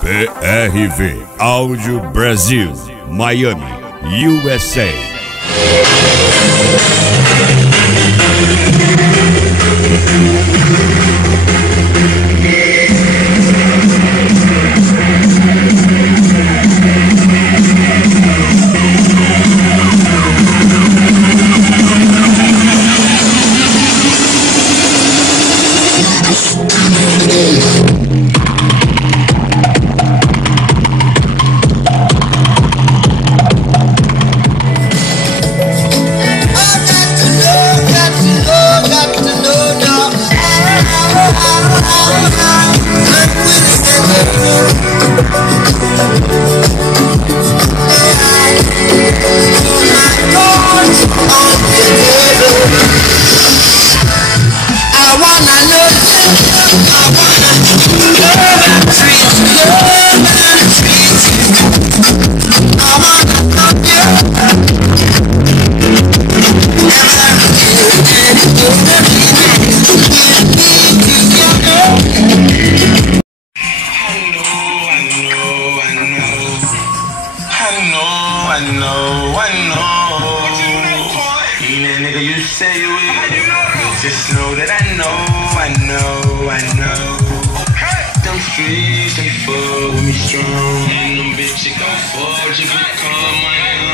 PRV Áudio Brasil, Miami, USA. Just know that I know. Them streets, they fuck with me strong. And them bitches gon' forge if you call my name.